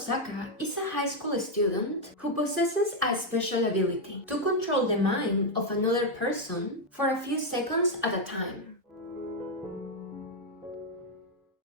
Tosaka is a high school student who possesses a special ability to control the mind of another person for a few seconds at a time.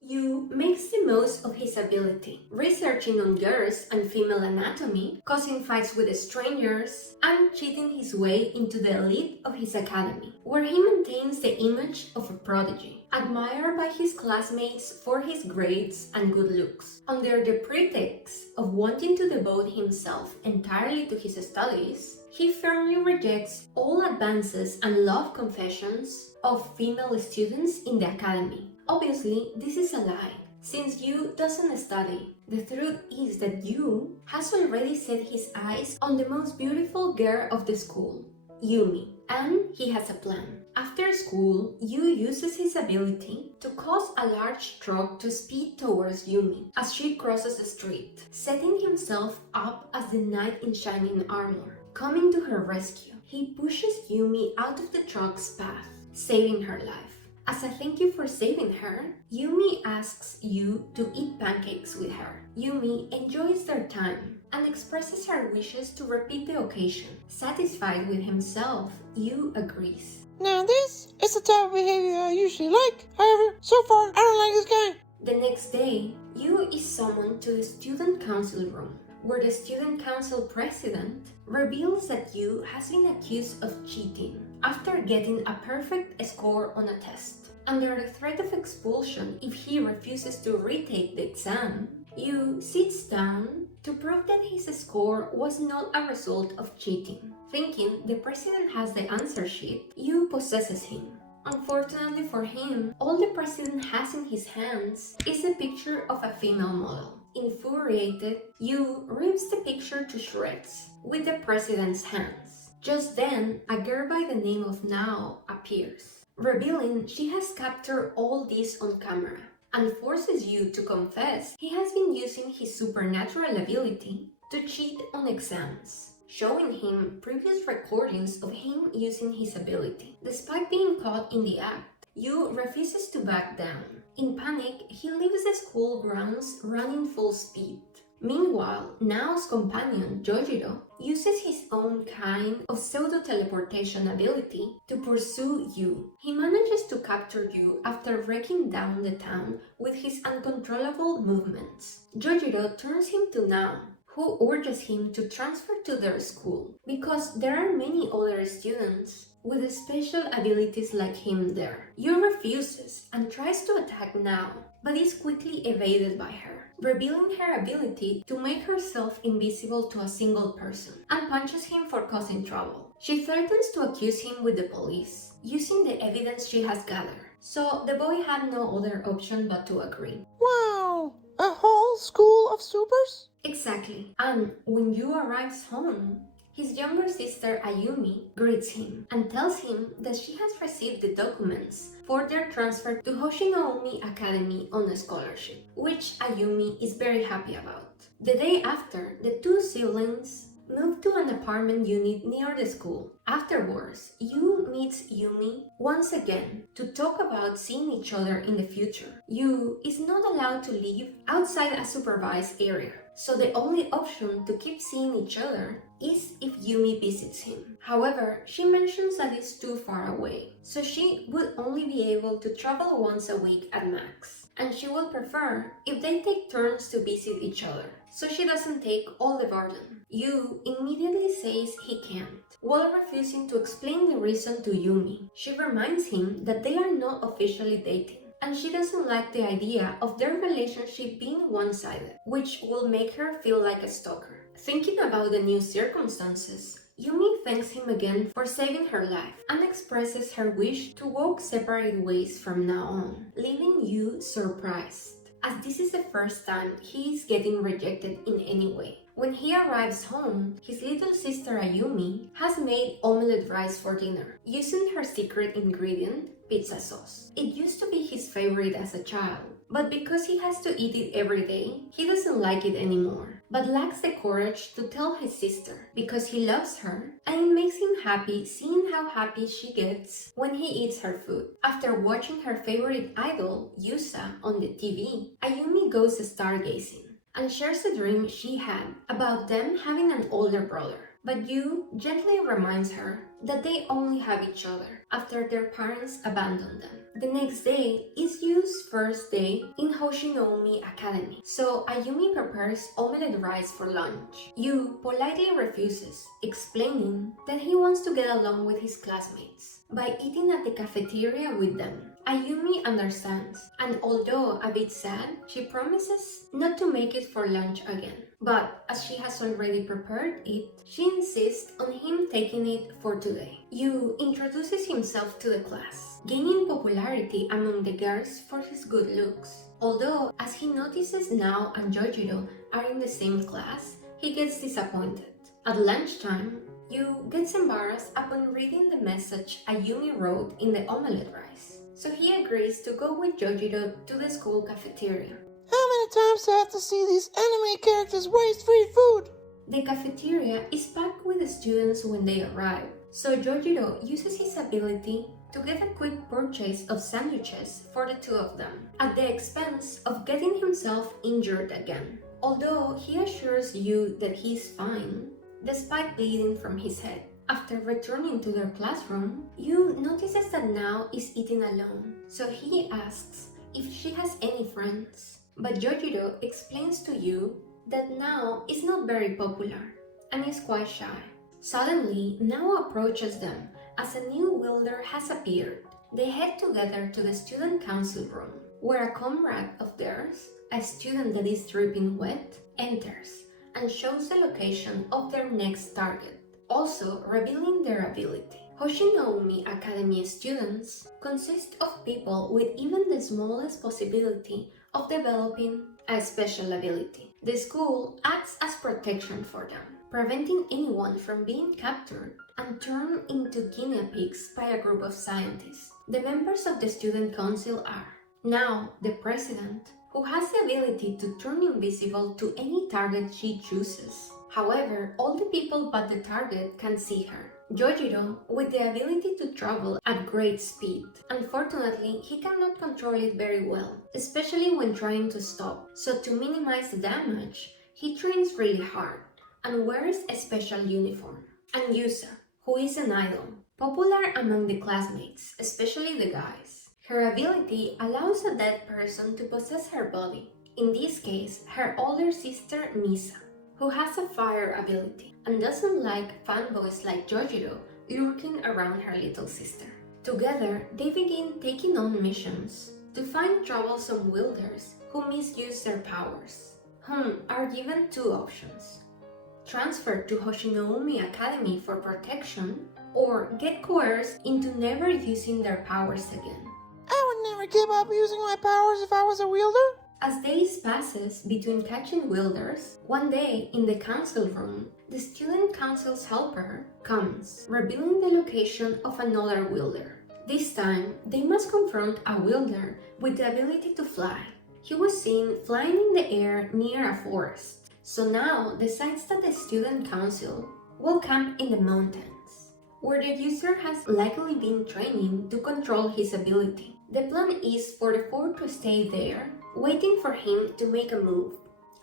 Yu makes the most of his ability, researching on girls and female anatomy, causing fights with strangers, and cheating his way into the elite of his academy, where he maintains the image of a prodigy, admired by his classmates for his grades and good looks. Under the pretext of wanting to devote himself entirely to his studies, he firmly rejects all advances and love confessions of female students in the academy. Obviously, this is a lie, since Yu doesn't study. The truth is that Yu has already set his eyes on the most beautiful girl of the school, Yumi, and he has a plan. After school, Yu uses his ability to cause a large truck to speed towards Yumi as she crosses the street, setting himself up as the knight in shining armor. Coming to her rescue, he pushes Yumi out of the truck's path, saving her life. As a thank you for saving her, Yumi asks Yu to eat pancakes with her. Yumi enjoys their time and expresses her wishes to repeat the occasion. Satisfied with himself, Yu agrees. Now this is the type of behavior I usually like. However, so far I don't like this guy. The next day, Yu is summoned to the student council room, where the student council president reveals that Yu has been accused of cheating after getting a perfect score on a test. Under the threat of expulsion if he refuses to retake the exam, Yu sits down to prove that his score was not a result of cheating. Thinking the president has the answer sheet, Yu possesses him. Unfortunately for him, all the president has in his hands is a picture of a female model. Infuriated, Yu rips the picture to shreds with the president's hands. Just then, a girl by the name of Nao appears, revealing she has captured all this on camera, and forces Yu to confess he has been using his supernatural ability to cheat on exams, showing him previous recordings of him using his ability. Despite being caught in the act, Yu refuses to back down. In panic, he leaves the school grounds running full speed. Meanwhile, Nao's companion, Jojiro, uses his own kind of pseudo-teleportation ability to pursue Yu. He manages to capture Yu after wrecking down the town with his uncontrollable movements. Jojiro turns him to Nao, who urges him to transfer to their school, because there are many other students with special abilities like him there. Yu refuses and tries to attack Nao, but is quickly evaded by her, revealing her ability to make herself invisible to a single person, and punches him for causing trouble. She threatens to accuse him with the police, using the evidence she has gathered, so the boy had no other option but to agree. Wow! A whole school of supers? Exactly. And when Yu arrives home, his younger sister Ayumi greets him and tells him that she has received the documents for their transfer to Hoshinoumi Academy on a scholarship, which Ayumi is very happy about. The day after, the two siblings move to an apartment unit near the school. Afterwards, Yu meets Yumi once again to talk about seeing each other in the future. Yu is not allowed to leave outside a supervised area, so the only option to keep seeing each other is if Yumi visits him. However, she mentions that it's too far away, so she would only be able to travel once a week at max, and she would prefer if they take turns to visit each other, so she doesn't take all the burden. Yu immediately says he can't, while refusing to explain the reason to Yumi. She reminds him that they are not officially dating, and she doesn't like the idea of their relationship being one-sided, which will make her feel like a stalker. Thinking about the new circumstances, Yumi thanks him again for saving her life and expresses her wish to walk separate ways from now on, leaving Yu surprised, as this is the first time he is getting rejected in any way. When he arrives home, his little sister Ayumi has made omelette rice for dinner, using her secret ingredient, pizza sauce. It used to be his favorite as a child, but because he has to eat it every day, he doesn't like it anymore, but lacks the courage to tell his sister because he loves her, and it makes him happy seeing how happy she gets when he eats her food. After watching her favorite idol, Yusa, on the TV, Ayumi goes stargazing. and shares a dream she had about them having an older brother. But Yu gently reminds her that they only have each other after their parents abandoned them. The next day is Yu's first day in Hoshinomi Academy, so Ayumi prepares omelette rice for lunch. Yu politely refuses, explaining that he wants to get along with his classmates by eating at the cafeteria with them. Ayumi understands, and although a bit sad, she promises not to make it for lunch again. But as she has already prepared it, she insists on him taking it for today. Yu introduces himself to the class, gaining popularity among the girls for his good looks. Although, as he notices Nao and Jojiro are in the same class, he gets disappointed. At lunchtime, Yu gets embarrassed upon reading the message Ayumi wrote in the omelette rice, so he agrees to go with Jojiro to the school cafeteria. How many times do I have to see these anime characters waste free food? The cafeteria is packed with the students when they arrive, so Jojiro uses his ability to get a quick purchase of sandwiches for the two of them, at the expense of getting himself injured again. Although he assures Yu that he is fine, despite bleeding from his head. After returning to their classroom, Yu notices that Nao is eating alone, so he asks if she has any friends. But Jojiro explains to Yu that Nao is not very popular and is quite shy. Suddenly, Nao approaches them as a new wielder has appeared. They head together to the student council room, where a comrade of theirs, a student that is dripping wet, enters and shows the location of their next target, also revealing their ability. Hoshinomi Academy students consist of people with even the smallest possibility of developing a special ability. The school acts as protection for them, preventing anyone from being captured and turned into guinea pigs by a group of scientists. The members of the student council are Nao, the president, who has the ability to turn invisible to any target she chooses. However, all the people but the target can see her. Jojiro, with the ability to travel at great speed. Unfortunately, he cannot control it very well, especially when trying to stop. So to minimize the damage, he trains really hard and wears a special uniform. And Yusa, who is an idol, popular among the classmates, especially the guys. Her ability allows a dead person to possess her body, in this case, her older sister Misa, who has a fire ability and doesn't like fanboys like Jojiro lurking around her little sister. Together, they begin taking on missions to find troublesome wielders who misuse their powers, whom are given two options: transfer to Hoshinomi Academy for protection, or get coerced into never using their powers again. I would never give up using my powers if I was a wielder. As days passes between catching wielders, one day in the council room, the student council's helper comes, revealing the location of another wielder. This time, they must confront a wielder with the ability to fly. He was seen flying in the air near a forest, so now decides that the student council will camp in the mountains, where the user has likely been training to control his ability. The plan is for the four to stay there, waiting for him to make a move.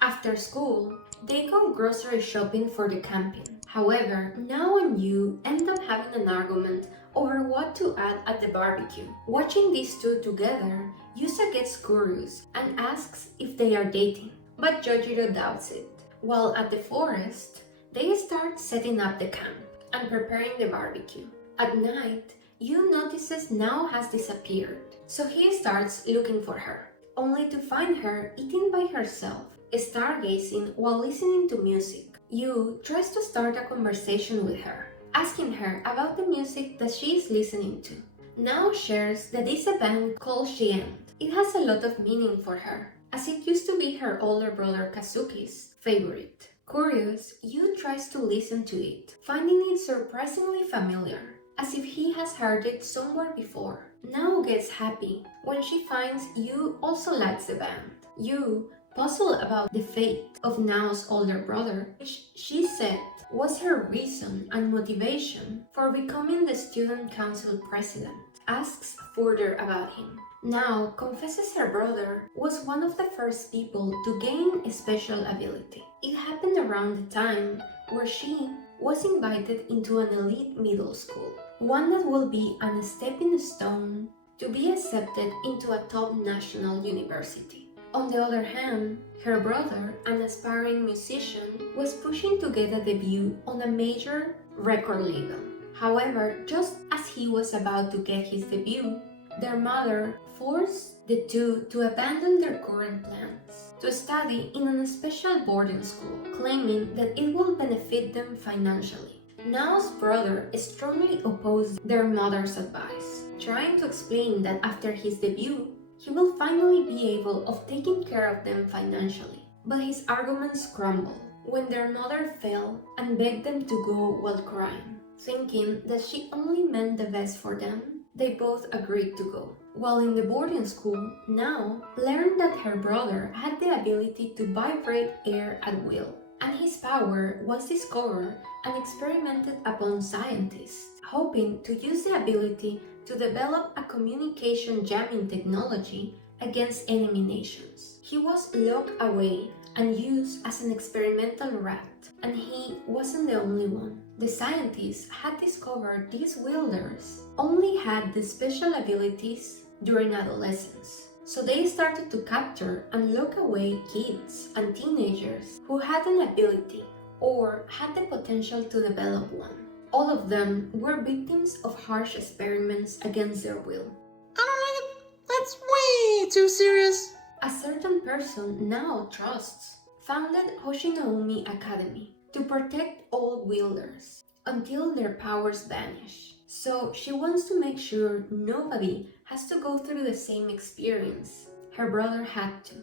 After school, they go grocery shopping for the camping. However, Nao and Yu end up having an argument over what to add at the barbecue. Watching these two together, Yusa gets curious and asks if they are dating, but Jojiro doubts it. While at the forest, they start setting up the camp and preparing the barbecue. At night, Yu notices Nao has disappeared, so he starts looking for her, only to find her eating by herself, stargazing while listening to music. Yu tries to start a conversation with her, asking her about the music that she is listening to. Nao shares that it's a band called Shien. It has a lot of meaning for her, as it used to be her older brother Kazuki's favorite. Curious, Yu tries to listen to it, finding it surprisingly familiar, as if he has heard it somewhere before. Nao gets happy when she finds Yu also likes the band. Yu, puzzled about the fate of Nao's older brother, which she said was her reason and motivation for becoming the student council president, asks further about him. now confesses her brother was one of the first people to gain a special ability. It happened around the time where she was invited into an elite middle school, one that will be a stepping stone to be accepted into a top national university. On the other hand, her brother, an aspiring musician, was pushing to get a debut on a major record label. However, just as he was about to get his debut, their mother forced the two to abandon their current plans to study in a special boarding school, claiming that it will benefit them financially. Nao's brother strongly opposed their mother's advice, trying to explain that after his debut, he will finally be able of taking care of them financially. But his arguments crumbled when their mother fell and begged them to go while crying. Thinking that she only meant the best for them, they both agreed to go. While in the boarding school, Nao learned that her brother had the ability to vibrate air at will, and his power was discovered and experimented upon scientists, hoping to use the ability to develop a communication jamming technology against enemy nations. He was locked away and used as an experimental rat, and he wasn't the only one. The scientists had discovered these wielders only had the special abilities during adolescence, so they started to capture and lock away kids and teenagers who had an ability or had the potential to develop one. All of them were victims of harsh experiments against their will. I don't like it. That's way too serious. A certain person Nao trusts founded Hoshinoumi Academy to protect all wielders until their powers vanish. So she wants to make sure nobody has to go through the same experience her brother had to.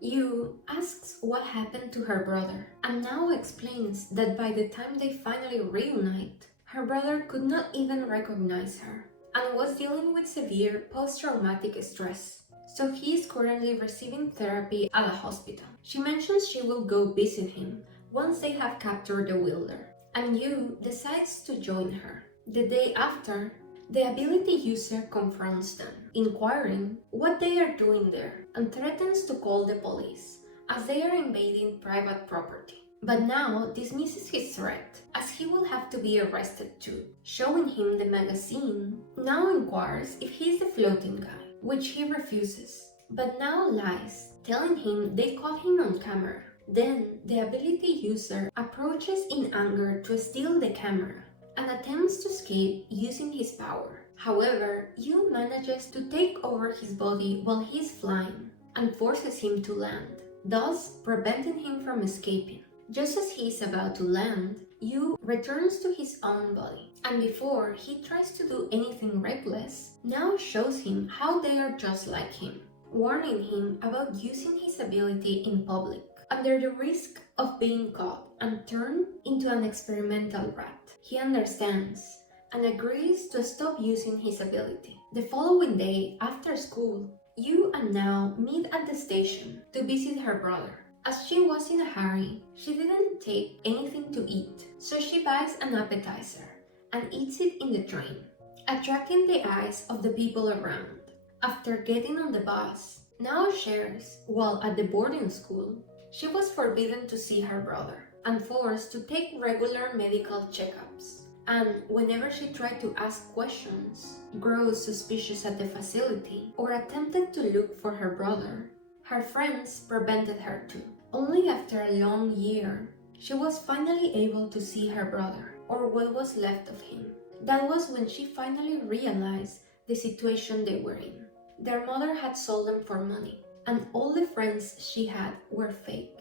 Yu asks what happened to her brother, and Nao explains that by the time they finally reunite, her brother could not even recognize her and was dealing with severe post-traumatic stress. So he is currently receiving therapy at a hospital. She mentions she will go visit him once they have captured the wielder, and Yu decides to join her. The day after, the ability user confronts them, inquiring what they are doing there, and threatens to call the police as they are invading private property. But Nao dismisses his threat, as he will have to be arrested too. Showing him the magazine, Nao inquires if he's the floating guy, which he refuses. But Nao lies, telling him they caught him on camera. Then, the ability user approaches in anger to steal the camera and attempts to escape using his power. However, Yu manages to take over his body while he's flying and forces him to land, thus preventing him from escaping. Just as he is about to land, Yu returns to his own body, and before he tries to do anything reckless, Nao shows him how they are just like him, warning him about using his ability in public, under the risk of being caught and turned into an experimental rat. He understands and agrees to stop using his ability. The following day, after school, Yu and Nao meet at the station to visit her brother. As she was in a hurry, she didn't take anything to eat, so she buys an appetizer and eats it in the train, attracting the eyes of the people around. After getting on the bus, Nao shares while at the boarding school, she was forbidden to see her brother and forced to take regular medical checkups. And whenever she tried to ask questions, grows suspicious at the facility, or attempted to look for her brother, her friends prevented her too. Only after a long year, she was finally able to see her brother, or what was left of him. That was when she finally realized the situation they were in. Their mother had sold them for money, and all the friends she had were fake,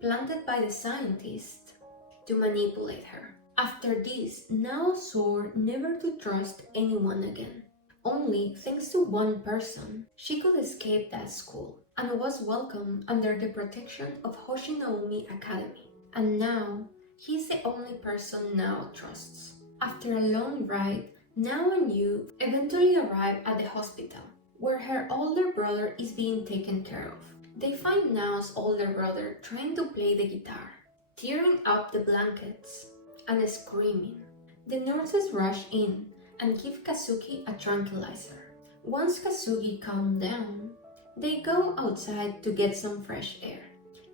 planted by the scientist to manipulate her. After this, Nao swore never to trust anyone again. Only thanks to one person, she could escape that school and was welcomed under the protection of Hoshinoumi Academy. And now, he's the only person Nao trusts. After a long ride, Nao and Yu eventually arrive at the hospital, where her older brother is being taken care of. They find Nao's older brother trying to play the guitar, tearing up the blankets, and screaming. The nurses rush in and give Kazuki a tranquilizer, Once Kazuki calmed down, they go outside to get some fresh air.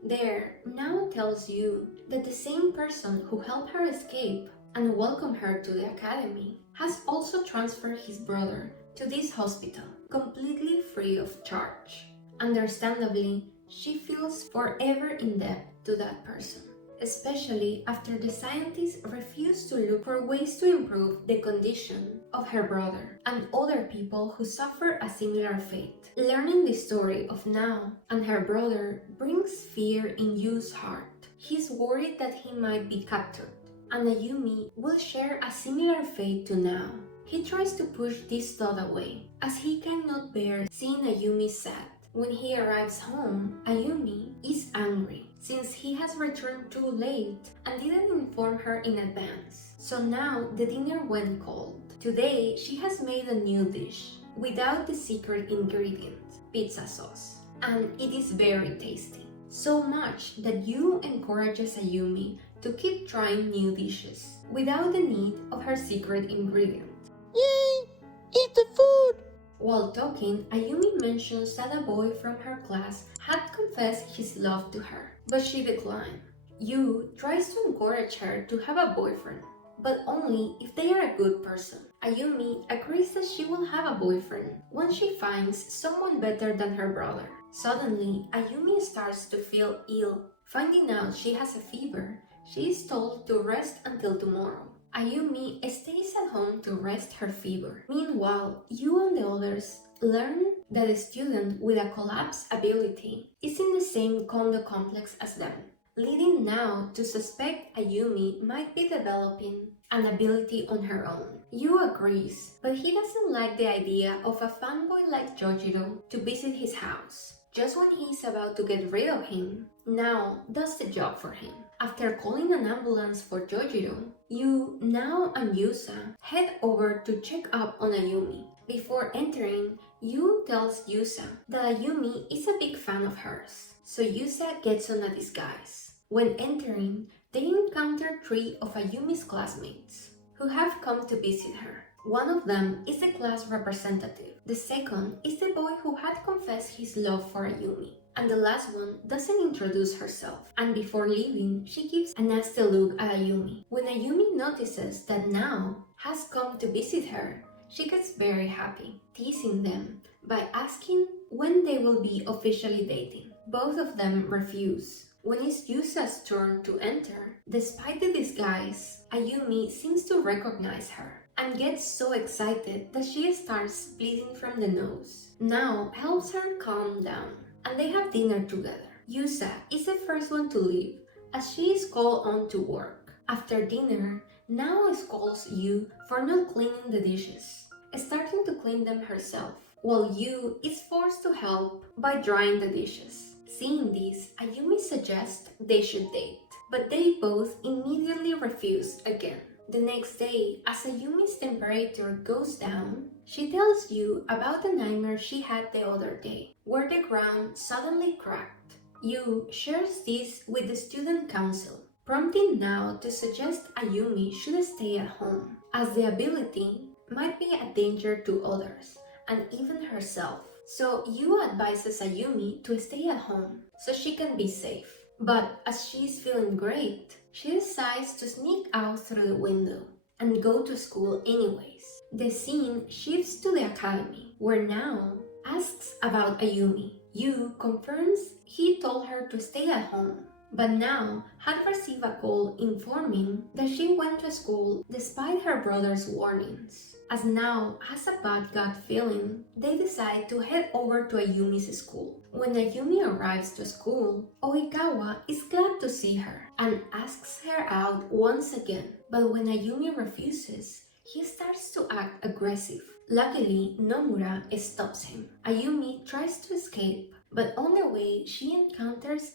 There, Nao tells you that the same person who helped her escape and welcomed her to the academy has also transferred his brother to this hospital, completely free of charge. Understandably, she feels forever in debt to that person, especially after the scientists refuse to look for ways to improve the condition of her brother and other people who suffer a similar fate. Learning the story of Nao and her brother brings fear in Yu's heart. He's worried that he might be captured, and Ayumi will share a similar fate to Nao. He tries to push this thought away, as he cannot bear seeing Ayumi sad. When he arrives home, Ayumi is angry since he has returned too late and didn't inform her in advance. So now the dinner went cold. Today, she has made a new dish without the secret ingredient, pizza sauce, and it is very tasty. So much that Yu encourages Ayumi to keep trying new dishes without the need of her secret ingredient. Yay! Eat the food! While talking, Ayumi mentions that a boy from her class had confessed his love to her, but she declined. Yu tries to encourage her to have a boyfriend, but only if they are a good person. Ayumi agrees that she will have a boyfriend when she finds someone better than her brother. Suddenly, Ayumi starts to feel ill. Finding out she has a fever, she is told to rest until tomorrow. Ayumi stays at home to rest her fever. Meanwhile, Yu and the others learn that a student with a collapse ability is in the same condo complex as them, leading Nao to suspect Ayumi might be developing an ability on her own. Yu agrees, but he doesn't like the idea of a fanboy like Jojiro to visit his house. Just when he's about to get rid of him, Nao does the job for him. After calling an ambulance for Jojiro, Yu, Nao, and Yusa head over to check up on Ayumi. Before entering, Yu tells Yusa that Ayumi is a big fan of hers, so Yusa gets on a disguise. When entering, they encounter 3 of Ayumi's classmates who have come to visit her. One of them is the class representative. The second is the boy who had confessed his love for Ayumi. And the last one doesn't introduce herself, and before leaving, she gives a nasty look at Ayumi. When Ayumi notices that Nao has come to visit her, she gets very happy, teasing them by asking when they will be officially dating. Both of them refuse. When it's Yusa's turn to enter, despite the disguise, Ayumi seems to recognize her and gets so excited that she starts bleeding from the nose. Nao helps her calm down, and they have dinner together. Yusa is the first one to leave, as she is called on to work. After dinner, Nao scolds Yu for not cleaning the dishes, starting to clean them herself, while Yu is forced to help by drying the dishes. Seeing this, Ayumi suggests they should date, but they both immediately refuse again. The next day, as Ayumi's temperature goes down, she tells Yu about the nightmare she had the other day, where the ground suddenly cracked. Yu shares this with the student council, prompting Nao to suggest Ayumi should stay at home, as the ability might be a danger to others, and even herself. So Yu advises Ayumi to stay at home, so she can be safe. But as she is feeling great, she decides to sneak out through the window and go to school anyways. The scene shifts to the academy, where Nao asks about Ayumi. Yu confirms he told her to stay at home, but Nao had received a call informing that she went to school despite her brother's warnings. As Nao has a bad gut feeling, they decide to head over to Ayumi's school. When Ayumi arrives to school, Oikawa is glad to see her and asks her out once again. But when Ayumi refuses, he starts to act aggressive. Luckily, Nomura stops him. Ayumi tries to escape, but on the way she encounters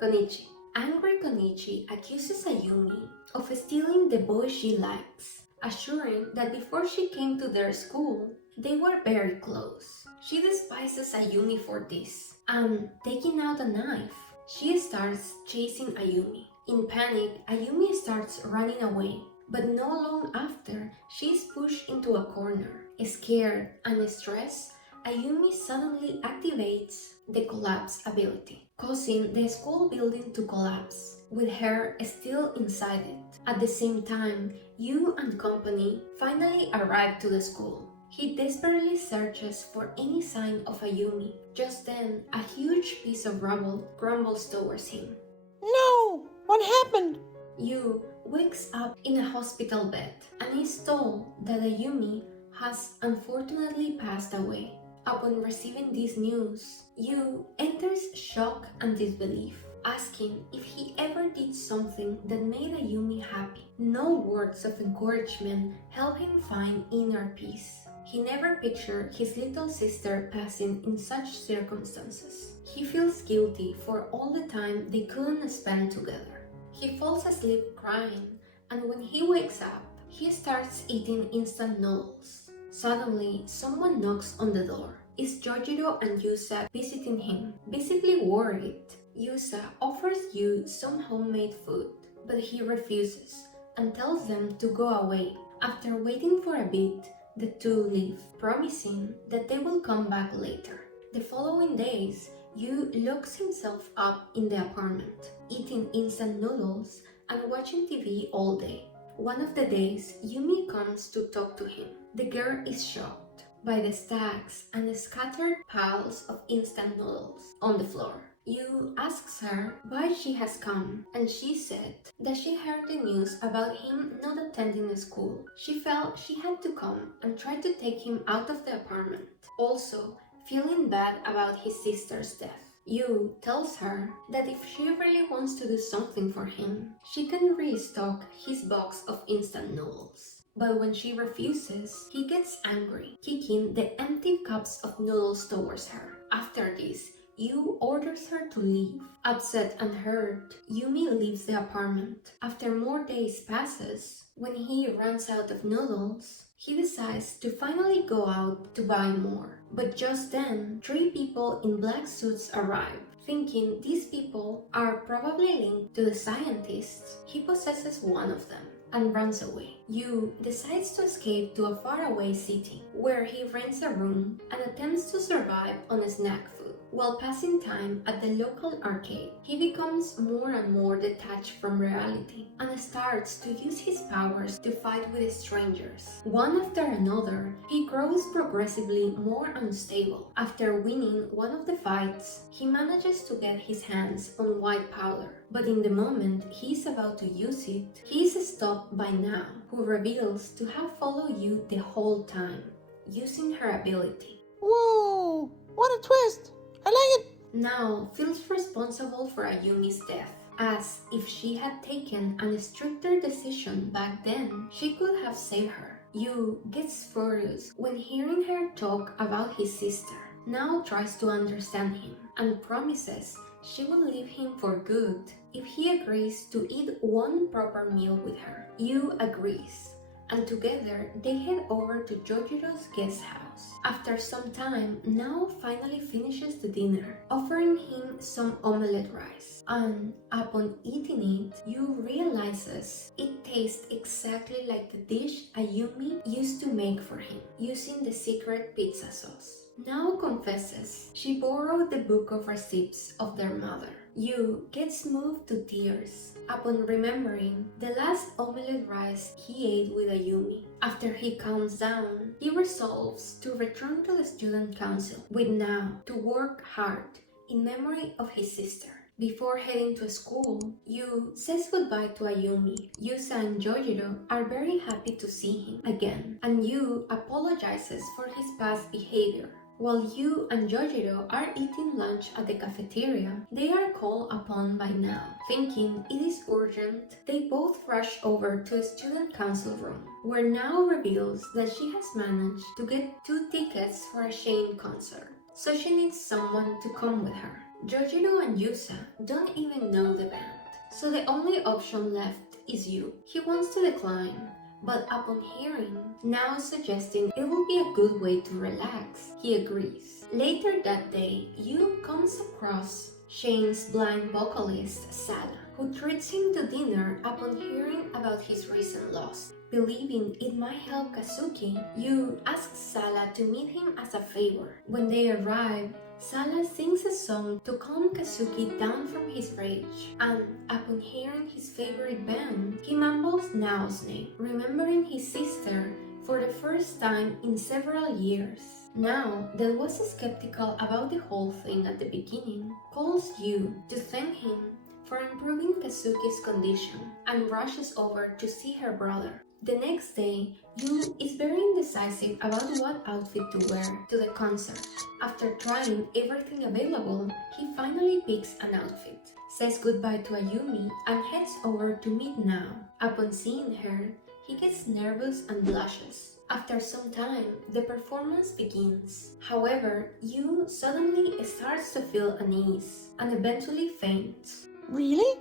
Konichi. Angry Konichi accuses Ayumi of stealing the boy she likes, assuring that before she came to their school, they were very close. She despises Ayumi for this, and taking out a knife, she starts chasing Ayumi. In panic, Ayumi starts running away, but not long after, she is pushed into a corner. Scared and stressed, Ayumi suddenly activates the collapse ability, causing the school building to collapse, with her still inside it. At the same time, Yu and company finally arrive to the school. He desperately searches for any sign of Ayumi. Just then, a huge piece of rubble crumbles towards him. No! What happened? Yu wakes up in a hospital bed and is told that Ayumi has unfortunately passed away. Upon receiving this news, Yu enters shock and disbelief, asking if he ever did something that made Ayumi happy. No words of encouragement help him find inner peace. He never pictured his little sister passing in such circumstances. He feels guilty for all the time they couldn't spend together. He falls asleep crying, and when he wakes up, he starts eating instant noodles. Suddenly, someone knocks on the door. It's Jojiro and Yusa visiting him. Visibly worried, Yusa offers Yu some homemade food, but he refuses and tells them to go away. After waiting for a bit, the two leave, promising that they will come back later. The following days, Yu locks himself up in the apartment, eating instant noodles and watching TV all day. One of the days, Yumi comes to talk to him. The girl is shocked by the stacks and the scattered piles of instant noodles on the floor. Yu asks her why she has come, and she said that she heard the news about him not attending school. She felt she had to come and try to take him out of the apartment. Also, feeling bad about his sister's death. Yu tells her that if she really wants to do something for him, she can restock his box of instant noodles. But when she refuses, he gets angry, kicking the empty cups of noodles towards her. After this, Yu orders her to leave. Upset and hurt, Yumi leaves the apartment. After more days passes, when he runs out of noodles, he decides to finally go out to buy more. But just then, 3 people in black suits arrive. Thinking these people are probably linked to the scientists, he possesses one of them and runs away. Yu decides to escape to a faraway city, where he rents a room and attempts to survive on snack food. While passing time at the local arcade, he becomes more and more detached from reality and starts to use his powers to fight with strangers. One after another, he grows progressively more unstable. After winning one of the fights, he manages to get his hands on white powder. But in the moment he is about to use it, he is stopped by Now, who reveals to have followed Yu the whole time, using her ability. Whoa! What a twist! I like it! Now feels responsible for Ayumi's death, as if she had taken a stricter decision back then, she could have saved her. Yu gets furious when hearing her talk about his sister. Now tries to understand him and promises she will leave him for good if he agrees to eat one proper meal with her. Yu agrees, and together they head over to Jojiro's guest house. After some time, Now finally finishes the dinner, offering him some omelette rice. And upon eating it, Yu realizes it tastes exactly like the dish Ayumi used to make for him, using the secret pizza sauce. Now confesses she borrowed the book of receipts of their mother. Yu gets moved to tears upon remembering the last omelette rice he ate with Ayumi. After he calms down, he resolves to return to the student council with Now to work hard in memory of his sister. Before heading to school, Yu says goodbye to Ayumi. Yusa and Jojiro are very happy to see him again, and Yu apologizes for his past behavior. While Yu and Jojiro are eating lunch at the cafeteria, they are called upon by Now. Thinking it is urgent, they both rush over to the student council room, where Now reveals that she has managed to get 2 tickets for a Shane concert, so she needs someone to come with her. Jojiro and Yusa don't even know the band, so the only option left is Yu. He wants to decline, but upon hearing Now suggesting it will be a good way to relax, he agrees. Later that day, Yu comes across Shane's blind vocalist, Sala, who treats him to dinner upon hearing about his recent loss. Believing it might help Kazuki, Yu asks Sala to meet him as a favor. When they arrive, Sala sings a song to calm Kazuki down from his rage, and upon hearing his favorite band, he mumbles Nao's name, remembering his sister for the first time in several years. Nao, that was skeptical about the whole thing at the beginning, calls Yu to thank him for improving Kazuki's condition and rushes over to see her brother. The next day, Yu is very indecisive about what outfit to wear to the concert. After trying everything available, he finally picks an outfit, says goodbye to Ayumi, and heads over to meet Nao. Upon seeing her, he gets nervous and blushes. After some time, the performance begins. However, Yu suddenly starts to feel unease and eventually faints. Really?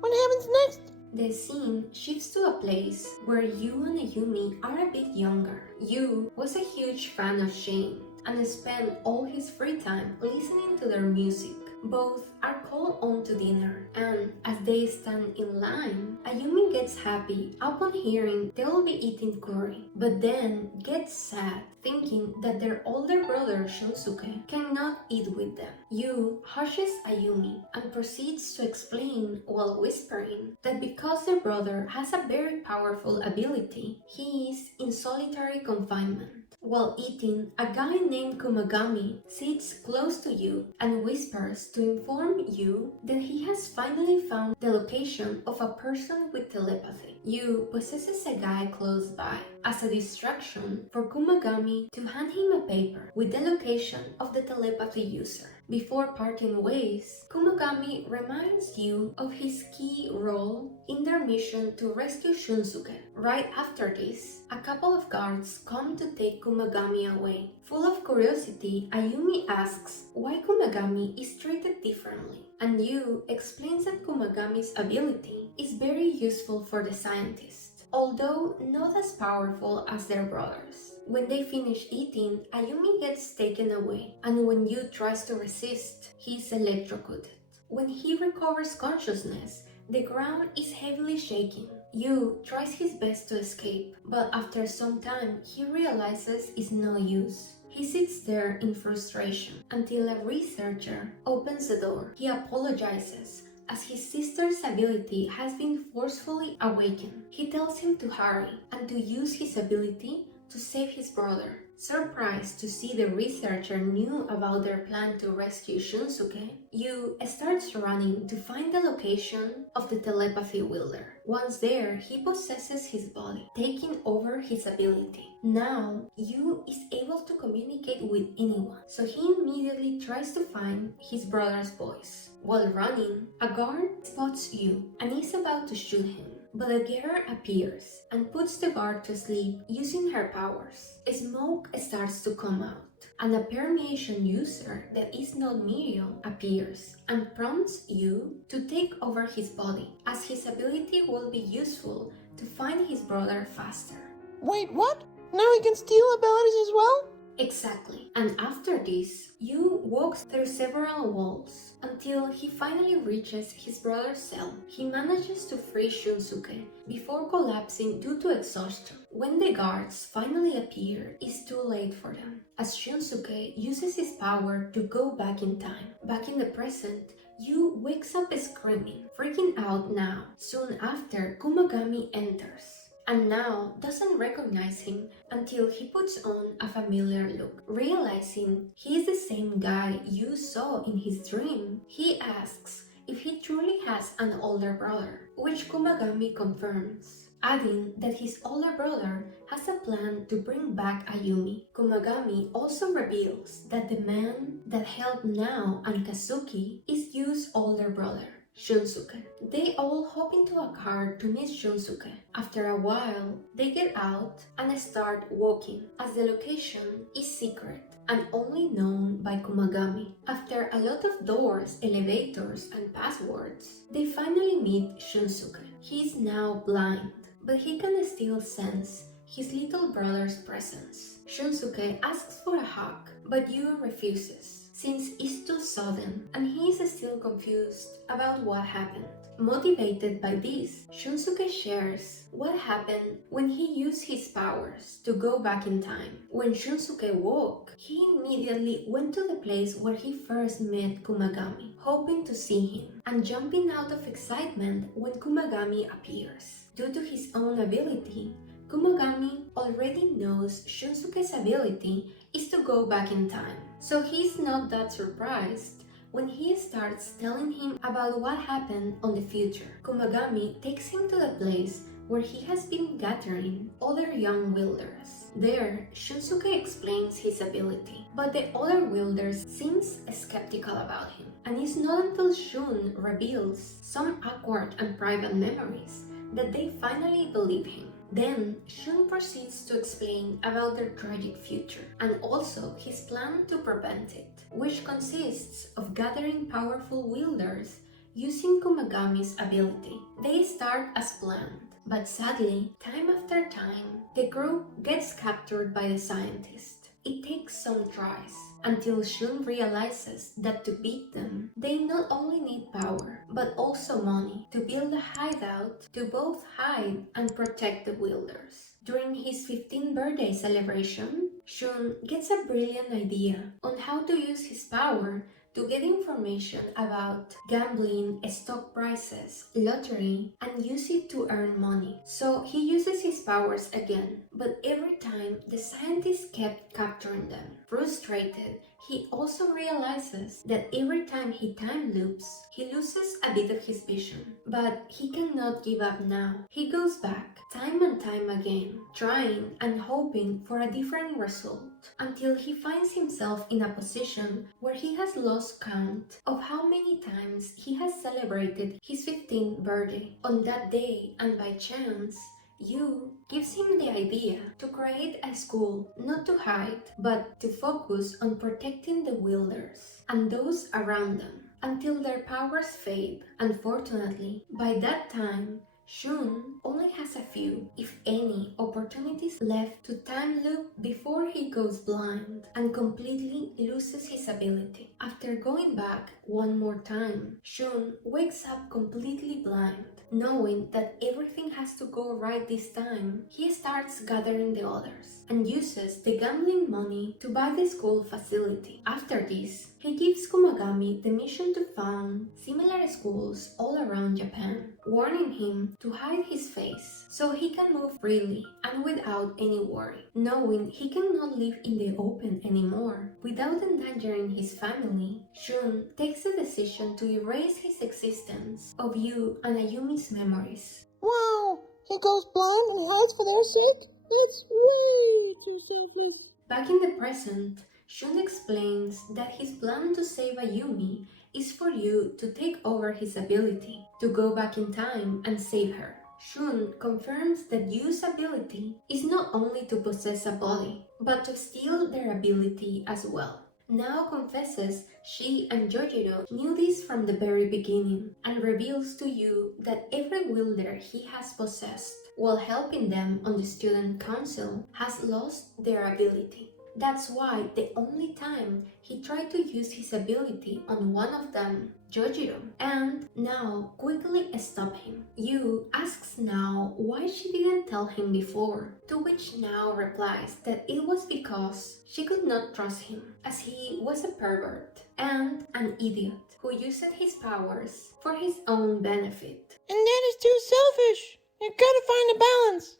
What happens next? The scene shifts to a place where Yu and Ayumi are a bit younger. Yu was a huge fan of Shane and spent all his free time listening to their music. Both are called on to dinner, and as they stand in line, Ayumi gets happy upon hearing they'll be eating curry, but then gets sad thinking that their older brother Shunsuk cannot eat with them. Yu hushes Ayumi and proceeds to explain while whispering that because their brother has a very powerful ability, he is in solitary confinement. While eating, a guy named Kumagami sits close to Yu and whispers to inform Yu that he has finally found the location of a person with telepathy. Yu possesses a guy close by as a distraction for Kumagami to hand him a paper with the location of the telepathy user. Before parting ways, Kumagami reminds Yu of his key role in their mission to rescue Shunsuk. Right after this, a couple of guards come to take Kumagami away. Full of curiosity, Ayumi asks why Kumagami is treated differently, and Yu explains that Kumagami's ability is very useful for the scientists, although not as powerful as their brothers. When they finish eating, Ayumi gets taken away, and when Yu tries to resist, he is electrocuted. When he recovers consciousness, the ground is heavily shaking. Yu tries his best to escape, but after some time, he realizes it's no use. He sits there in frustration until a researcher opens the door. He apologizes as his sister's ability has been forcefully awakened. He tells him to hurry and to use his ability to save his brother. Surprised to see the researcher knew about their plan to rescue Shunsuk, Yu starts running to find the location of the telepathy wielder. Once there, he possesses his body, taking over his ability. Now, Yu is able to communicate with anyone, so he immediately tries to find his brother's voice. While running, a guard spots Yu and is about to shoot him. But a girl appears and puts the guard to sleep using her powers. Smoke starts to come out, and a permeation user that is not Miriel appears and prompts Yu to take over his body, as his ability will be useful to find his brother faster. Wait, what? Now he can steal abilities as well? Exactly. And after this, Yu walks through several walls until he finally reaches his brother's cell. He manages to free Shunsuk before collapsing due to exhaustion. When the guards finally appear, it's too late for them, as Shunsuk uses his power to go back in time. Back in the present, Yu wakes up screaming, freaking out now. Soon after, Kumagami enters, and now doesn't recognize him until he puts on a familiar look. Realizing he is the same guy Yu saw in his dream, he asks if he truly has an older brother, which Kumagami confirms, adding that his older brother has a plan to bring back Ayumi. Kumagami also reveals that the man that helped Nao and Kazuki is Yu's older brother, Shunsuk. They all hop into a car to meet Shunsuk. After a while, they get out and start walking, as the location is secret and only known by Kumagami. After a lot of doors, elevators, and passwords, they finally meet Shunsuk. He is now blind, but he can still sense his little brother's presence. Shunsuk asks for a hug, but Yu refuses, since it's too sudden and he is still confused about what happened. Motivated by this, Shunsuke shares what happened when he used his powers to go back in time. When Shunsuke woke, he immediately went to the place where he first met Kumagami, hoping to see him, and jumping out of excitement when Kumagami appears. Due to his own ability, Kumagami already knows Shunsuke's ability is to go back in time, so he's not that surprised when he starts telling him about what happened on the future. Kumagami takes him to the place where he has been gathering other young wielders. There, Shunsuke explains his ability, but the other wielders seems skeptical about him, and it's not until Shun reveals some awkward and private memories that they finally believe him. Then, Shun proceeds to explain about their tragic future and also his plan to prevent it, which consists of gathering powerful wielders using Kumagami's ability. They start as planned, but sadly, time after time, the group gets captured by the scientist. It takes some tries until Shun realizes that to beat them, they not only need power, but also money to build a hideout to both hide and protect the wielders. During his 15th birthday celebration, Shun gets a brilliant idea on how to use his power to get information about gambling, stock prices, lottery, and use it to earn money. So he uses his powers again, but every time the scientists kept capturing them. Frustrated, he also realizes that every time he time loops, he loses a bit of his vision. But he cannot give up now. He goes back time and time again, trying and hoping for a different result, until he finds himself in a position where he has lost count of how many times he has celebrated his 15th birthday. On that day, and by chance, Yu gives him the idea to create a school not to hide, but to focus on protecting the wielders and those around them until their powers fade. Unfortunately, by that time, Shun only has a few, if any, opportunities left to time loop before he goes blind and completely loses his ability. After going back one more time, Shun wakes up completely blind. Knowing that everything has to go right this time, he starts gathering the others and uses the gambling money to buy the school facility. After this, he gives Kumagami the mission to found similar schools all around Japan, warning him to hide his face so he can move freely and without any worry, knowing he cannot live in the open anymore without endangering his family. Shun takes the decision to erase his existence of Yu and Ayumi's memories. Wow, he goes blind and hides for their sake? It's way too selfish. Back in the present, Shun explains that his plan to save Ayumi is for Yu to take over his ability, to go back in time and save her. Shun confirms that Yu's ability is not only to possess a body, but to steal their ability as well. Now confesses she and Jojiro knew this from the very beginning, and reveals to Yu that every wielder he has possessed while helping them on the student council has lost their ability. That's why the only time he tried to use his ability on one of them, Jojiro, and now quickly stop him. Yu asks Nao why she didn't tell him before, to which Nao replies that it was because she could not trust him, as he was a pervert and an idiot who used his powers for his own benefit. And that is too selfish. You gotta find a balance.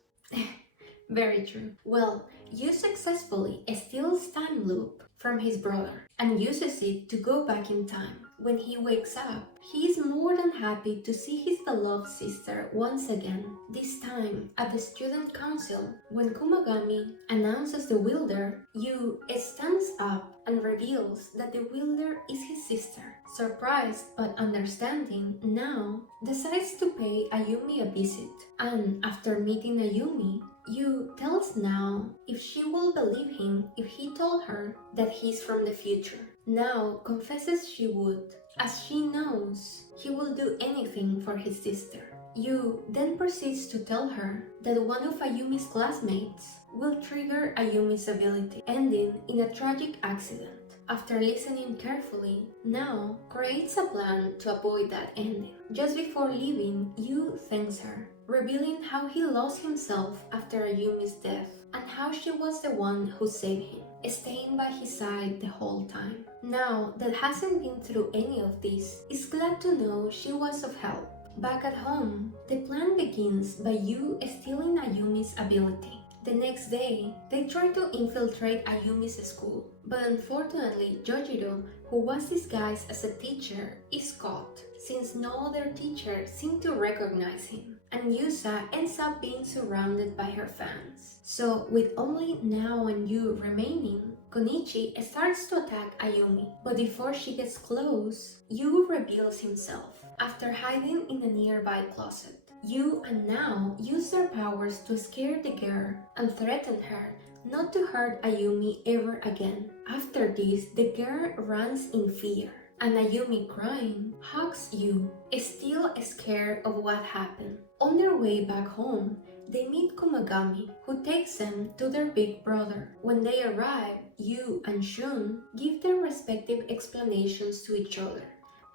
Very true. Well, Yu successfully steals time loop from his brother and uses it to go back in time. When he wakes up, he is more than happy to see his beloved sister once again, this time at the student council. When Kumagami announces the wielder, Yu stands up and reveals that the wielder is his sister. Surprised but understanding, Nao decides to pay Ayumi a visit, and after meeting Ayumi, Yu tells Nao if she will believe him if he told her that he's from the future. Nao confesses she would, as she knows he will do anything for his sister. Yu then proceeds to tell her that one of Ayumi's classmates will trigger Ayumi's ability, ending in a tragic accident. after listening carefully, now creates a plan to avoid that ending. Just before leaving, Yu thanks her, revealing how he lost himself after Ayumi's death and how she was the one who saved him, staying by his side the whole time. Now that hasn't been through any of this, is glad to know she was of help. Back at home, the plan begins by Yu stealing Ayumi's ability. The next day, they try to infiltrate Ayumi's school, but unfortunately Jojiro, who was disguised as a teacher, is caught, since no other teacher seemed to recognize him, and Yusa ends up being surrounded by her fans. So, with only Nao and Yu remaining, Konichi starts to attack Ayumi, but before she gets close, Yu reveals himself, after hiding in a nearby closet. Yu and Nao use their powers to scare the girl and threaten her not to hurt Ayumi ever again. After this, the girl runs in fear, and Ayumi, crying, hugs Yu, still scared of what happened. On their way back home, they meet Kumagami, who takes them to their big brother. When they arrive, Yu and Shun give their respective explanations to each other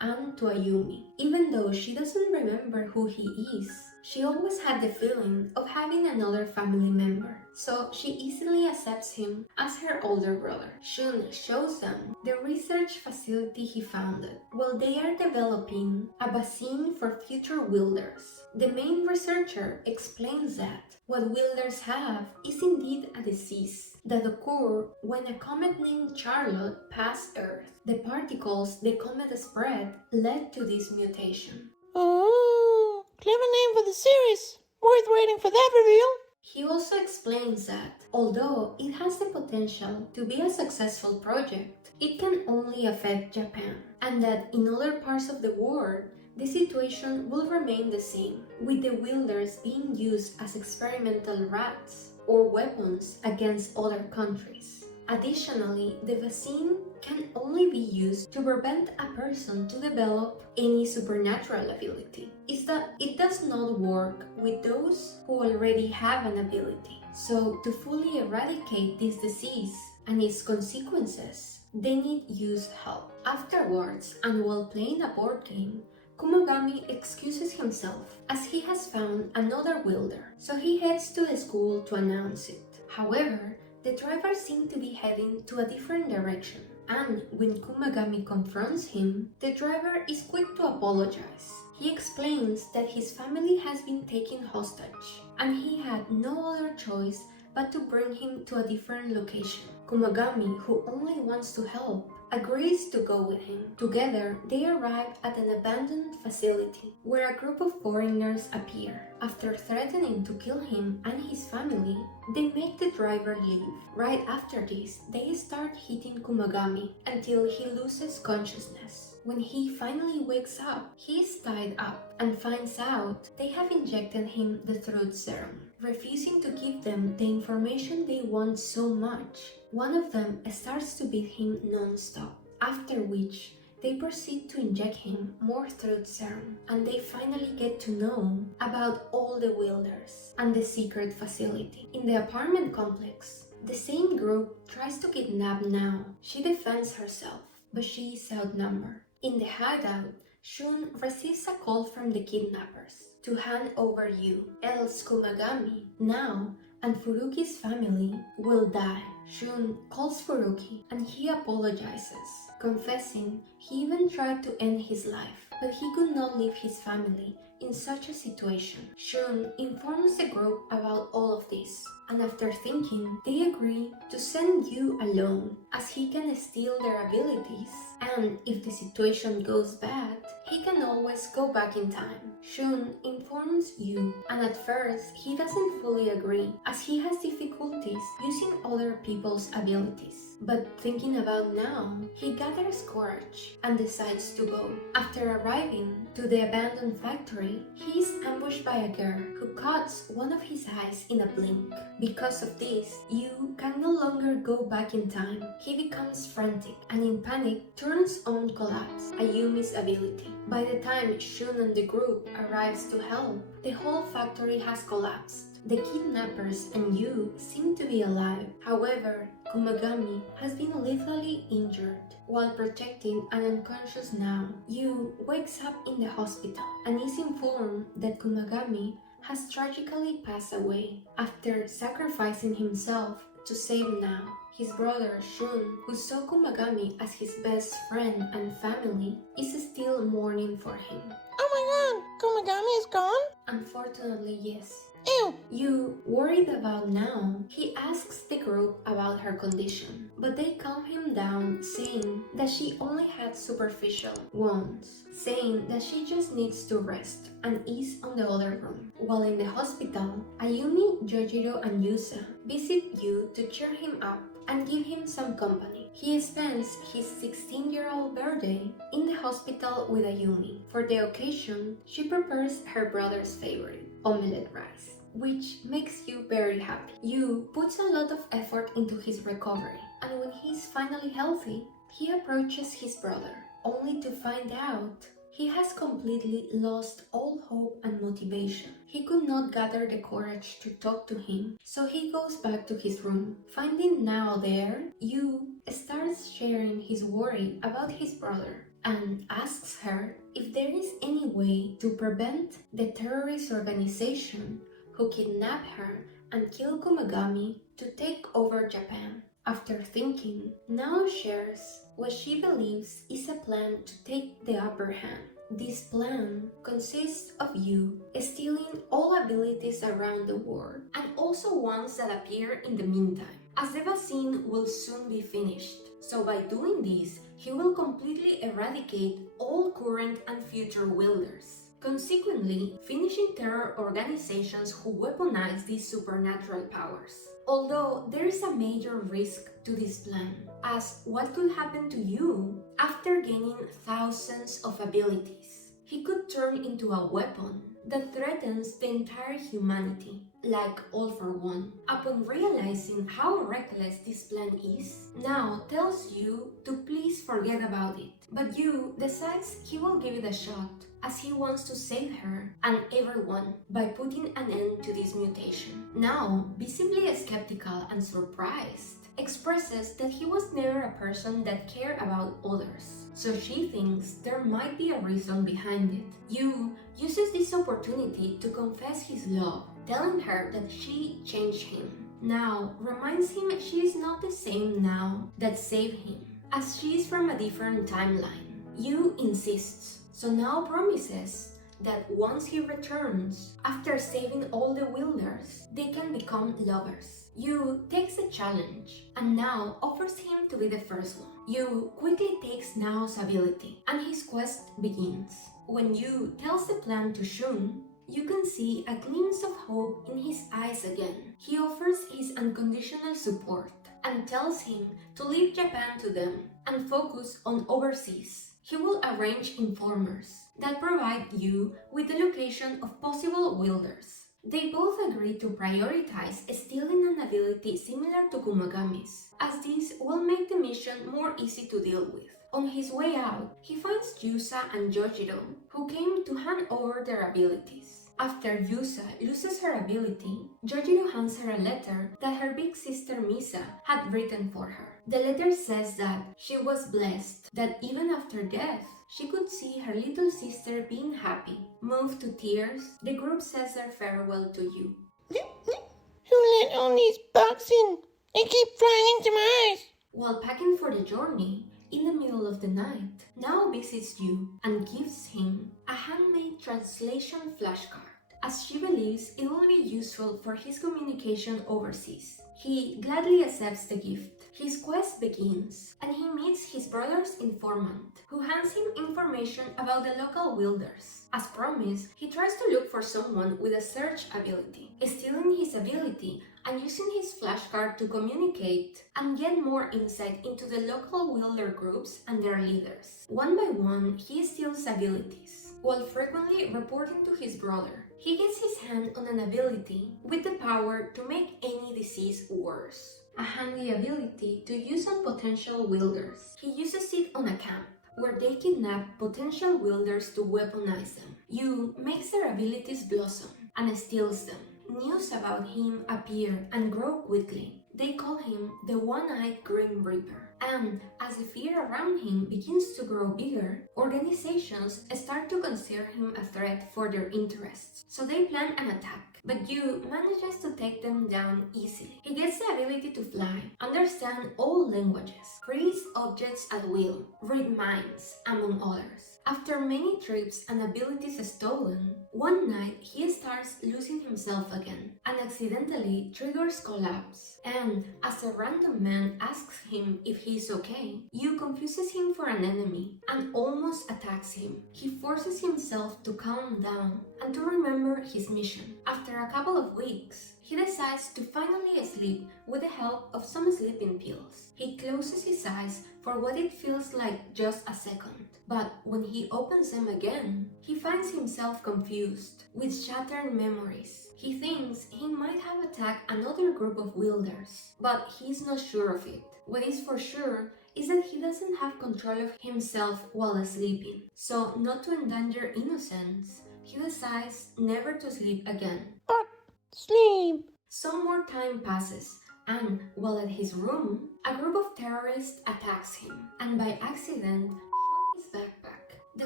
and to Ayumi. Even though she doesn't remember who he is, she always had the feeling of having another family member, so she easily accepts him as her older brother. Shun shows them the research facility he founded, while they are developing a vaccine for future wielders. The main researcher explains that what wielders have is indeed a disease that occurs when a comet named Charlotte passed Earth. The particles the comet spread led to this mutation. Oh, clever name for the series. Worth waiting for that reveal. He also explains that, although it has the potential to be a successful project, it can only affect Japan, and that in other parts of the world, the situation will remain the same, with the wielders being used as experimental rats or weapons against other countries. Additionally, the vaccine can only be used to prevent a person to develop any supernatural ability. It does not work with those who already have an ability. So, to fully eradicate this disease and its consequences, they need use help. Afterwards, and while playing a board game, Kumagami excuses himself as he has found another wielder, so he heads to the school to announce it. However, the driver seems to be heading to a different direction, and when Kumagami confronts him, the driver is quick to apologize. He explains that his family has been taken hostage, and he had no other choice but to bring him to a different location. Kumagami, who only wants to help, agrees to go with him. Together, they arrive at an abandoned facility where a group of foreigners appear. After threatening to kill him and his family, they make the driver leave. Right after this, they start hitting Kumagami until he loses consciousness. When he finally wakes up, he is tied up and finds out they have injected him the truth serum, refusing to give them the information they want so much. One of them starts to beat him non-stop, after which they proceed to inject him more truth serum, and they finally get to know about all the wielders and the secret facility. In the apartment complex, the same group tries to kidnap Nao. She defends herself, but she is outnumbered. In the hideout, Shun receives a call from the kidnappers to hand over Yu, else Kumagami, Nao, and Furuki's family will die. Shun calls Furuki and he apologizes, confessing he even tried to end his life, but he could not leave his family in such a situation. Shun informs the group about all of this, and after thinking, they agree to send Yu alone, as he can steal their abilities, and if the situation goes bad, he can always go back in time. Shun informs Yu, and at first, he doesn't fully agree, as he has difficulties using other people's abilities. But thinking about now, he gathers courage and decides to go. After arriving to the abandoned factory, he is ambushed by a girl who cuts one of his eyes in a blink. Because of this, Yu can no longer go back in time. He becomes frantic and in panic turns on Collapse, Ayumi's ability. By the time Shun and the group arrives to help, the whole factory has collapsed. The kidnappers and Yu seem to be alive. However, Kumagami has been lethally injured. While protecting an unconscious Nao, Yu wakes up in the hospital and is informed that Kumagami has tragically passed away after sacrificing himself to save Nao. His brother Shun, who saw Kumagami as his best friend and family, is still mourning for him. Oh my god, Kumagami is gone? Unfortunately, yes. Ew! Yu, worried about Nao, he asks the group about her condition, but they calm him down, saying that she only had superficial wounds, saying that she just needs to rest and is on the other room. While in the hospital, Ayumi, Jojiro, and Yusa visit Yu to cheer him up and give him some company. He spends his 16-year-old birthday in the hospital with Ayumi. For the occasion, she prepares her brother's favorite, omelette rice, which makes Yu very happy. Yu puts a lot of effort into his recovery, and when he's finally healthy, he approaches his brother, only to find out he has completely lost all hope and motivation. He could not gather the courage to talk to him, so he goes back to his room. Finding Nao there, Yu starts sharing his worry about his brother and asks her if there is any way to prevent the terrorist organization who kidnapped her and killed Kumagami to take over Japan. After thinking, Nao shares what she believes is a plan to take the upper hand. This plan consists of Yu stealing all abilities around the world and also ones that appear in the meantime, as the vaccine will soon be finished. So by doing this, he will completely eradicate all current and future wielders, consequently finishing terror organizations who weaponize these supernatural powers. Although there is a major risk to this plan, as what could happen to Yu after gaining thousands of abilities? He could turn into a weapon that threatens the entire humanity, like All for One. Upon realizing how reckless this plan is, Nao tells Yu to please forget about it, but Yu decides he will give it a shot, as he wants to save her and everyone by putting an end to this mutation. Nao, visibly skeptical and surprised, expresses that he was never a person that cared about others, so she thinks there might be a reason behind it. Yu uses this opportunity to confess his love, telling her that she changed him. Nao reminds him she is not the same Nao that saved him, as she is from a different timeline. Yu insists, so Nao promises that once he returns, after saving all the wielders, they can become lovers. Yu takes the challenge, and Nao offers him to be the first one. Yu quickly takes Nao's ability, and his quest begins. When Yu tells the plan to Shun, you can see a glimpse of hope in his eyes again. He offers his unconditional support and tells him to leave Japan to them and focus on overseas. He will arrange informers that provide Yu with the location of possible wielders. They both agree to prioritize stealing an ability similar to Kumagami's, as this will make the mission more easy to deal with. On his way out, he finds Yusa and Jojiro, who came to hand over their abilities. After Yusa loses her ability, Jojiro hands her a letter that her big sister Misa had written for her. The letter says that she was blessed, that even after death, she could see her little sister being happy. Moved to tears, the group says their farewell to Yu. Who let all these bugs in? They keep flying into my eyes. While packing for the journey, in the middle of the night, Nao visits Yu and gives him a handmade translation flashcard, as she believes it will be useful for his communication overseas. He gladly accepts the gift. His quest begins, and he meets his brother's informant, who hands him information about the local wielders. As promised, he tries to look for someone with a search ability, stealing his ability and using his flashcard to communicate and get more insight into the local wielder groups and their leaders. One by one, he steals abilities, while frequently reporting to his brother. He gets his hand on an ability with the power to make any disease worse. A handy ability to use on potential wielders. He uses it on a camp, where they kidnap potential wielders to weaponize them. Yu makes their abilities blossom and steals them. news about him appear and grow quickly. They call him the One-Eyed Grim Reaper. And as the fear around him begins to grow bigger, organizations start to consider him a threat for their interests. So they plan an attack. But Yu manages to take them down easily. He gets the ability to fly, understand all languages, freeze objects at will, read minds, among others. After many trips and abilities stolen, one night he starts losing himself again and accidentally triggers collapse. And as a random man asks him if he's okay, Yu confuses him for an enemy and almost attacks him. He forces himself to calm down and to remember his mission. After a couple of weeks, he decides to finally sleep with the help of some sleeping pills. He closes his eyes for what it feels like just a second. But when he opens them again, he finds himself confused, with shattered memories. He thinks he might have attacked another group of wielders, but he's not sure of it. What is for sure is that he doesn't have control of himself while sleeping. So, not to endanger innocence, he decides never to sleep again. But sleep. Some more time passes, and while at his room, a group of terrorists attacks him, and by accident, shot his backpack. The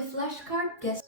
flashcard gets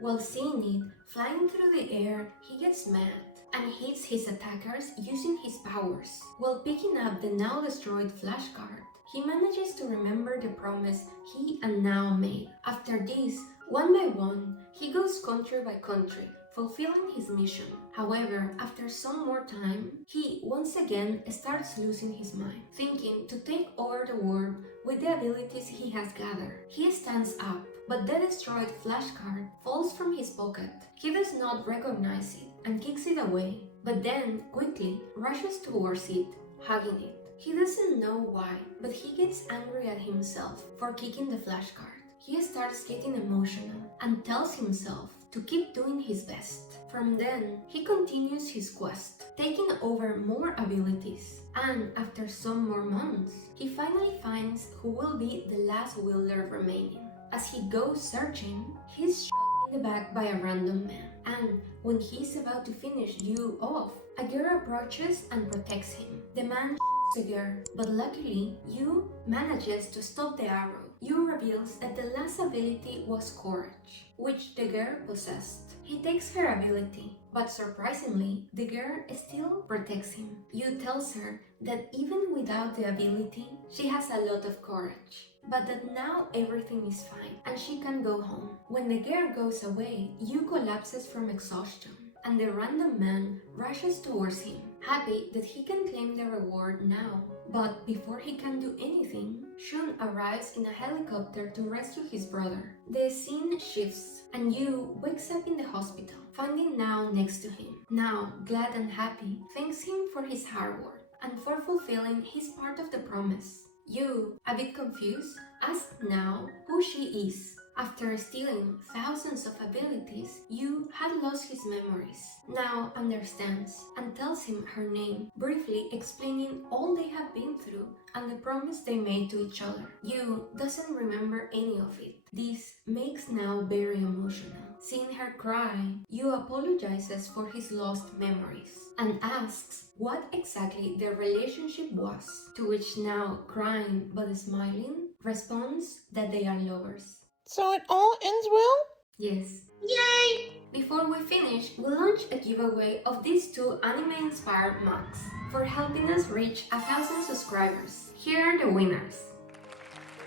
while seeing it flying through the air, he gets mad and hits his attackers using his powers. While picking up the now destroyed flashcard, he manages to remember the promise he and Now made. After this, one by one, he goes country by country, fulfilling his mission. However, after some more time, he once again starts losing his mind, thinking to take over the world with the abilities he has gathered. He stands up, but the destroyed flashcard falls from his pocket. He does not recognize it and kicks it away, but then quickly rushes towards it, hugging it. He doesn't know why, but he gets angry at himself for kicking the flashcard. He starts getting emotional and tells himself to keep doing his best. From then, he continues his quest, taking over more abilities. And after some more months, he finally finds who will be the last wielder remaining. As he goes searching, he's shot in the back by a random man. And when he's about to finish Yu off, a girl approaches and protects him. The man shoots the girl, but luckily, Yu manages to stop the arrow. Yu reveals that the last ability was courage, which the girl possessed. He takes her ability, but surprisingly, the girl still protects him. Yu tells her that even without the ability, she has a lot of courage, but that now everything is fine and she can go home. When the girl goes away, Yu collapses from exhaustion, and the random man rushes towards him, happy that he can claim the reward now. But before he can do anything, Shun arrives in a helicopter to rescue his brother. The scene shifts, and Yu wakes up in the hospital, finding Now next to him. Now, glad and happy, thanks him for his hard work and for fulfilling his part of the promise. Yu, a bit confused, asks Now who she is. After stealing thousands of abilities, Yu had lost his memories. Now understands and tells him her name, briefly explaining all they have been through and the promise they made to each other. Yu doesn't remember any of it. This makes Now very emotional. Seeing her cry, Yu apologizes for his lost memories and asks what exactly their relationship was, to which Now, crying but smiling, responds that they are lovers. So it all ends well? Yes. Yay! Before we finish, we'll launch a giveaway of these two anime-inspired mugs for helping us reach 1,000 subscribers. Here are the winners.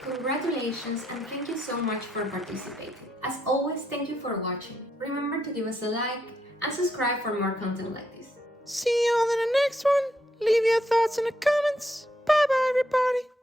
Congratulations and thank you so much for participating. As always, thank you for watching. Remember to give us a like and subscribe for more content like this. See you all in the next one. Leave your thoughts in the comments. Bye bye, everybody.